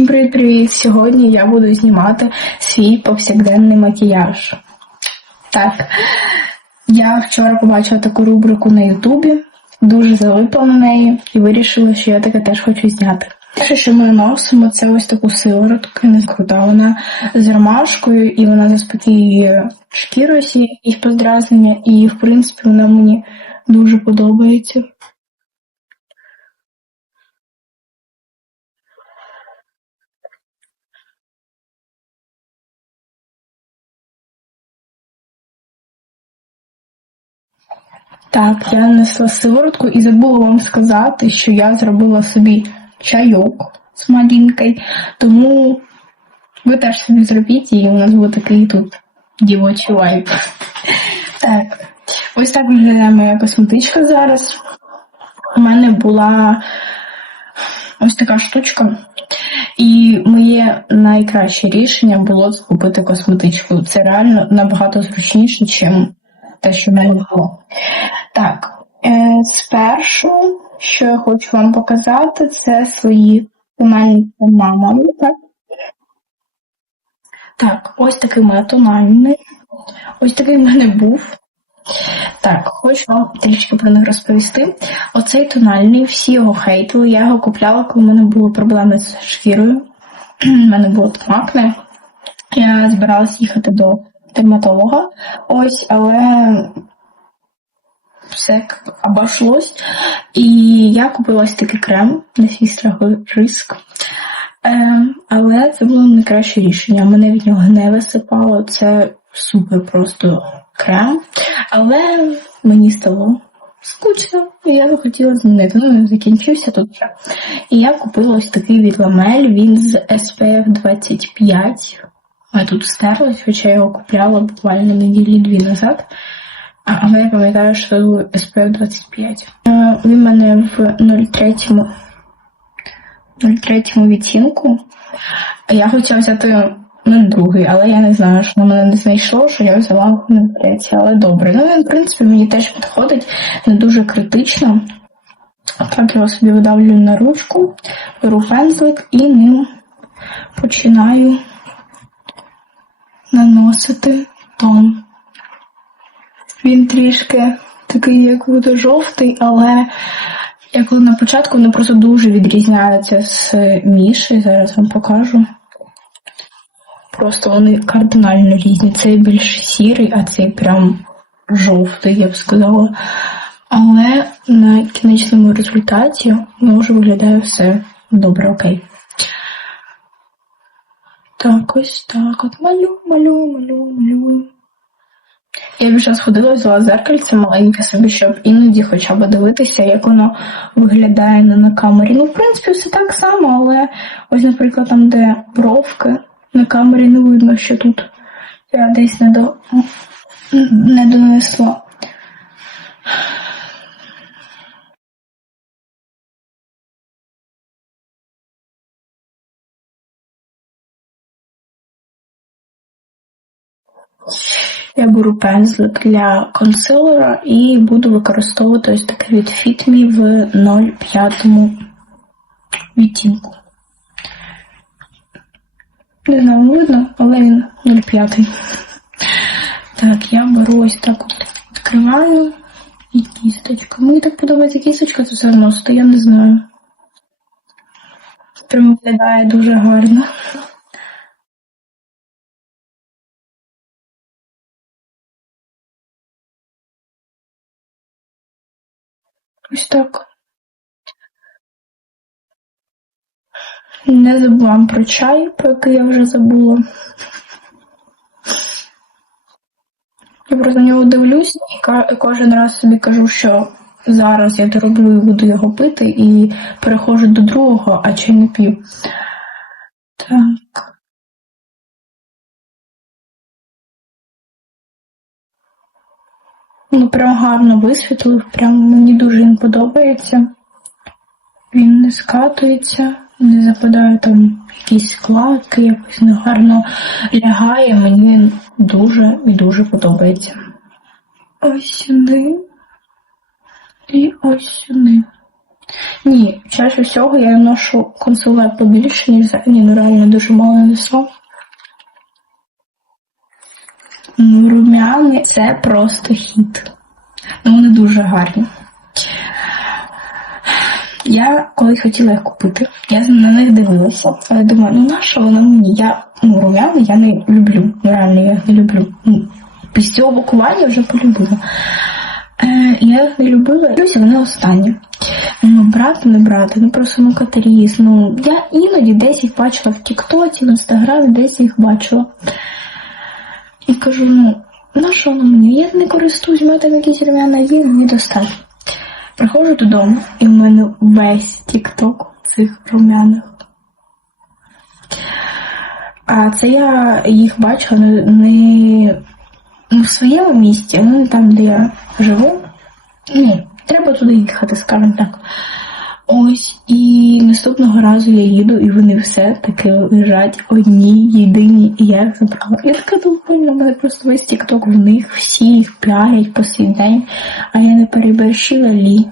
Всім привіт-привіт! Сьогодні я буду знімати свій повсякденний макіяж. Так, я вчора побачила таку рубрику на Ютубі, дуже залипла на неї і вирішила, що я таке теж хочу зняти. Перше, що ми носимо, це ось таку сиворотку, не крута. Вона з ромашкою і вона заспокоює шкіру якісь поздразнення, і в принципі вона мені дуже подобається. Так, я несла сиворотку і забула вам сказати, що я зробила собі чайок з малинкою, тому ви теж собі зробіть, і у нас буде такий тут дівочий вайб. Так, ось так виглядає моя косметичка зараз. У мене була ось така штучка. І моє найкраще рішення було купити косметичку. Це реально набагато зручніше, ніж те, що в мене було. Е, спершу, що я хочу вам показати, це свої тональні мамами. Так, так ось такий у мене тональний. Ось такий в мене був. Так, хочу вам трішки про них розповісти. Оцей тональний, всі його хейтили. Я його купляла, коли в мене були проблеми з шкірою. У мене було тмакне. Я збиралась їхати до дерматолога. Ось, але все обошлось. І я купила ось такий крем на свій страх риск. Е, але це було найкраще рішення. Мене від нього не висипало. Це супер просто крем. Але мені стало скучно, і я захотіла змінити. Ну, закінчився тут вже. І я купила ось такий від Ламель, він з SPF 25. А тут стерлась, хоча я його купляла буквально неділі-дві назад. Але я пам'ятаю, що SPF 25. Він мене в 03 03 відтінку. Я хотіла взяти 02, але я не знаю, що на мене не знайшло, що я взяла 03, але добре. Ну, він, в принципі, мені теж підходить не дуже критично. Так, я собі видавлюю на ручку, беру пензлик і ним починаю наносити тон. Він трішки такий, як буде жовтий, але я коли на початку вони просто дуже відрізняються з Міші, зараз вам покажу. Просто вони кардинально різні. Цей більш сірий, а цей прям жовтий, я б сказала. Але на кінечному результаті може виглядає все добре, окей. Так, ось так. От малю, малю, малю, малю. Я вже сходила, взяла зеркальце маленьке собі, щоб іноді хоча б дивитися, як воно виглядає не на камері. Ну, в принципі, все так само, але ось, наприклад, там, де бровки, на камері не видно, що тут я десь не до не донесла. Я беру пензлик для консилера і буду використовувати ось таке від Fit Me в 0,5 відтінку. Не знаю, видно, але він 0,5. Так, я беру ось так от відкриваю і кісточка. Мені так подобається кісточка, це все одно, я не знаю. Прям виглядає дуже гарно. Ось так. Не забувам про чай, про який я вже забула. Я просто на нього дивлюсь і кожен раз собі кажу, що зараз я дороблю і буду його пити, і переходжу до другого, а чай не п'ю. Так. Ну, прям гарно висвітлив, прям мені дуже він подобається. Він не скатується, не западає там якісь складки, якось негарно лягає, мені він дуже і дуже подобається. Ось сюди і ось сюди. Ні, чаще всього я ношу консилер побільше, ніж Ні, ну реально дуже мало несу. Ну, румяни це просто хіт. Ну, вони дуже гарні. Я коли хотіла їх купити, я на них дивилася, але думаю, ну нащо воно мені? Я ну, румяни я не люблю. Реально, я їх не люблю. Ну, після цього букування вже полюбила. Е, я їх не любила, друзі, вони останні. Ну, брати, не брати, ну просто ну катаріз. Ну, я іноді десь їх бачила в Тіктоці, в Інстаграмі, десь їх бачила. І кажу, ну, на що воно мені? Я не користуюсь, в мене там якісь румяна є, мені достатньо. Приходжу додому, і в мене весь Тікток цих румяних. А це я їх бачила не, ну, в своєму місті, а не там, де я живу. Ну, треба туди їхати, скажімо так. Ось, і наступного разу я їду, і вони все таки лежать одні, єдині, і я їх забрала. Я така довольна, мене просто весь тікток в них, всі їх піарять по свій день, а я не переборщила лі.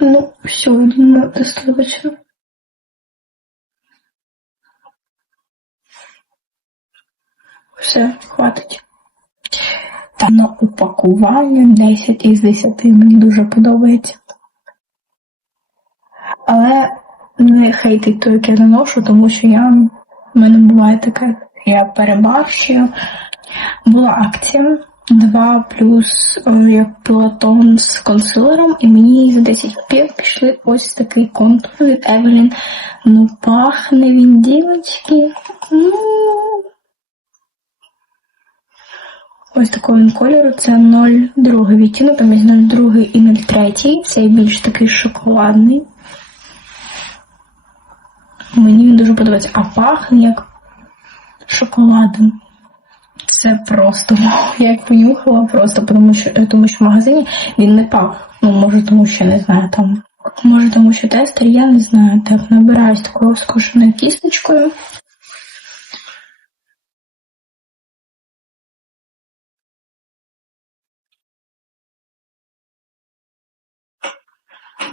Ну, все, на достаточно. Все, хватить. Та на упакування 10 із 10 мені дуже подобається. Але не хейтить той, як я не тому що я в мене буває таке, я перебарщую. Була акція 2 плюс е, як платон з консилером, і мені за 10 копійок пішли ось такий контур від Евелін. Ну, пахне він, дівочки. Ось такого кольору. Це 0,2 відтінок, є 0,2 і 0,3. Цей більш такий шоколадний. Мені він дуже подобається. А пахне як шоколадом. Це просто. Я як понюхала просто, тому що, тому що в магазині він не пах. Ну, може, тому що не знаю там. Може, тому що тестер, я не знаю. Так, набираюсь такою скошеною кісточкою.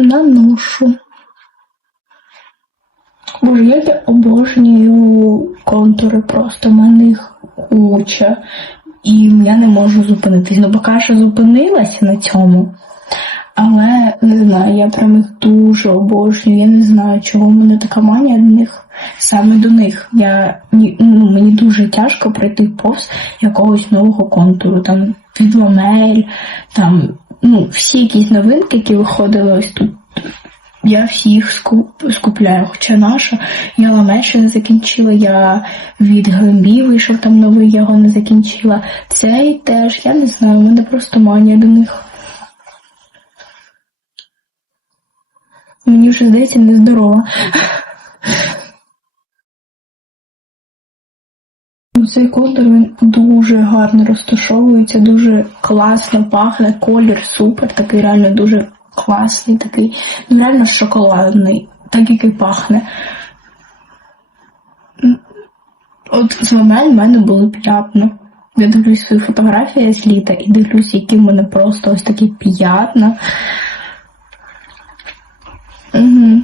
Наношу. Боже, як я обожнюю контури, просто в мене їх куча. І я не можу зупинитись. Ну, поки що зупинилася на цьому. Але не знаю, я прям їх дуже обожнюю. Я не знаю, чого в мене така манія до них. Саме до них. Я, ну, мені дуже тяжко пройти повз якогось нового контуру. Там від ламель, там ну, всі якісь новинки, які виходили ось тут. Я всі їх скуп, скупляю. Хоча наша, я ламель ще не закінчила, я від Глембі вийшов там новий, я його не закінчила. Цей теж, я не знаю, у мене просто манія до них. Мені вже здається нездорова. Цей контур він дуже гарно розташовується, дуже класно пахне, колір супер, такий реально дуже класний, такий, ну реально шоколадний, так як і пахне. От з момент в мене було п'ятно. Я дивлюсь свої фотографії з літа і дивлюсь, які в мене просто ось такі п'ятна. Угу.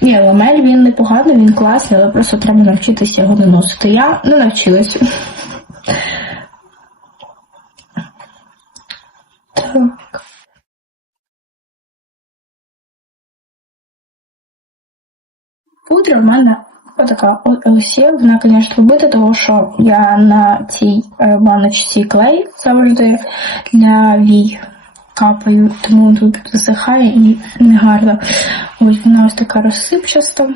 Ні, ламель він непоганий, він класний, але просто треба навчитися його не носити. Я не навчилася. Так. Пудра в мене отака ось є. Вона, звісно, вбита, тому що я на цій е, баночці клей завжди для вій капаю, тому тут засихає і не гарно. Ось вона ось така розсипчаста.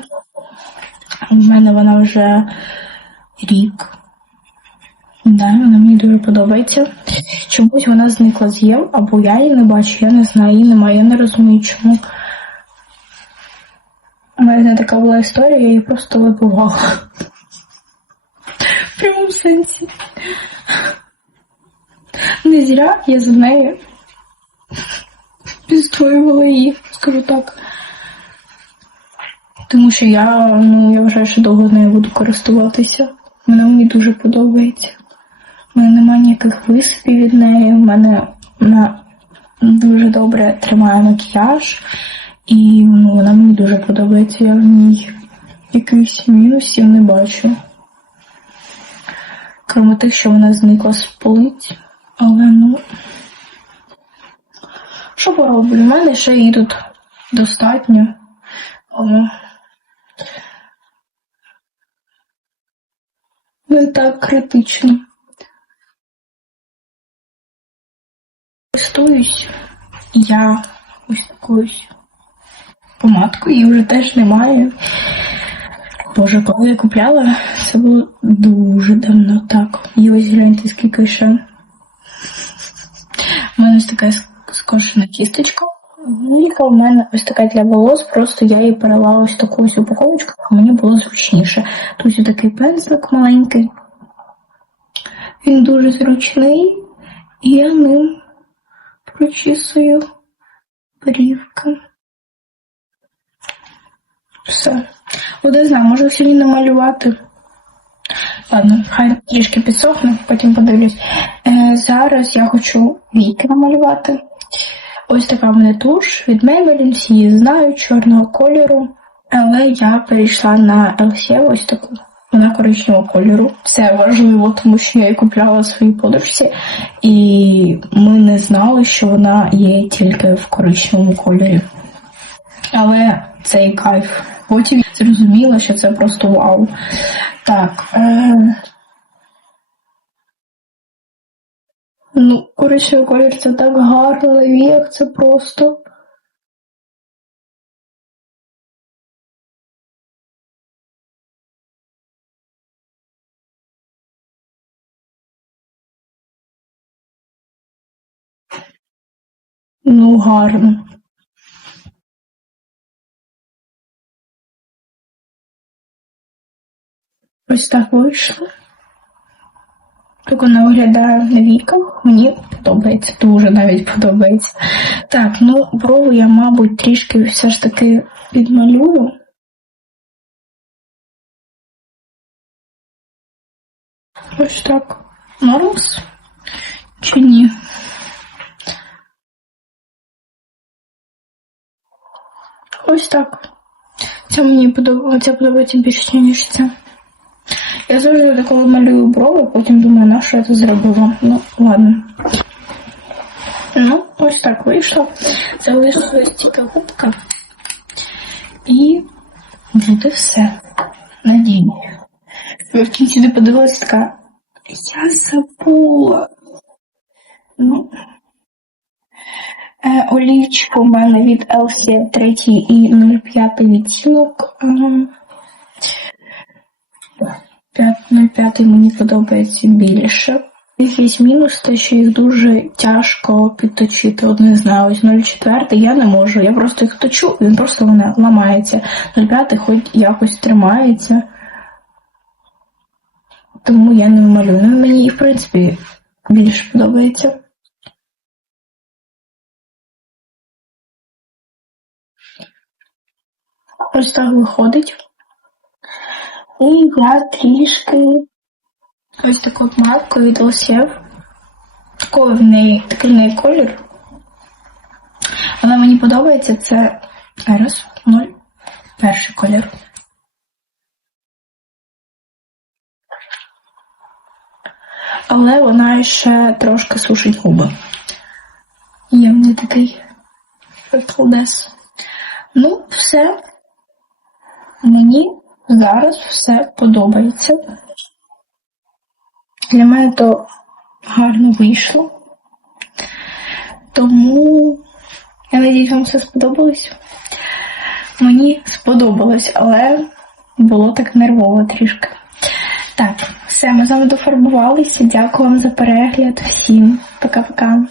У мене вона вже рік. Да, вона мені дуже подобається. Чомусь вона зникла з Єв, або я її не бачу, я не знаю, її немає, я не розумію чому. У мене така була історія, я її просто вибивала. В прямому сенсі. Не зря я за нею підстроювала її, скажу так. Тому що я, ну, я вважаю, що довго нею буду користуватися. Вона мені дуже подобається. У мене немає ніяких висипів від неї, в мене вона дуже добре тримає макіяж, і ну, вона мені дуже подобається. Я в ній якихось мінусів не бачу. Крім тих, що вона зникла з полиць. Але ну. Що пороблю? У мене ще її тут достатньо. Не так критично. Користуюсь я ось такою помадкою, її вже теж немає. Боже, коли я купляла, це було дуже давно так. І ось гляньте, скільки ще. У мене ось така скошена кісточка. Вілька у мене ось така для волос, просто я її перела ось таку ось упаковочку, а мені було зручніше. Тут ось такий пензлик маленький. Він дуже зручний, і я ним прочісую брівки. Все. От не знаю, можу сьогодні намалювати. Ладно, хай трішки підсохне, потім подивлюсь. Е, Зараз я хочу віки намалювати. Ось така в мене туш від Maybelline, всі її знають, чорного кольору. Але я перейшла на LC ось таку. Вона коричневого кольору. Це важливо, тому що я її купляла своїй подружці, і ми не знали, що вона є тільки в коричневому кольорі. Але цей кайф. Потім зрозуміла, що це просто вау. Так. Е... Ну, коричневий колір це так гарно на це просто. Ну, гарно. Ось так вийшло. Так вона виглядає на віках. Мені подобається, дуже навіть подобається. Так, ну брови я, мабуть, трішки все ж таки підмалюю. Ось так. Нормс? Чи ні? Ось так. Це мені подобається, подобається більше, ніж це. Я завжди коли малюю брови, потім думаю, на що я це зробила. Ну, ладно. Ну, ось так вийшло. Залишилась тільки губка. І буде все. Надію. Ви в кінці не подивилися така. Я забула. Ну. Е, олівчик у мене від LC 3 і 05 відтінок. Ем, 5.05 мені подобається більше. Якийсь мінус, те, що їх дуже тяжко підточити. От не знаю, ось 0,4 я не можу. Я просто їх точу, він просто мене ламається. 0,5 хоч якось тримається. Тому я не малюю. Ну, мені, в принципі, більше подобається. Ось так виходить. І я трішки ось таку марку від Лосєв. Такий в неї такий в неї колір. Але мені подобається це зараз 0 перший колір. Але вона ще трошки сушить губи. Є в мене такий прикладес. Ну, все. Мені зараз все подобається. Для мене то гарно вийшло. Тому я надіюсь, вам все сподобалось. Мені сподобалось, але було так нервово трішки. Так, все, ми з вами дофарбувалися. Дякую вам за перегляд. Всім пока-пока.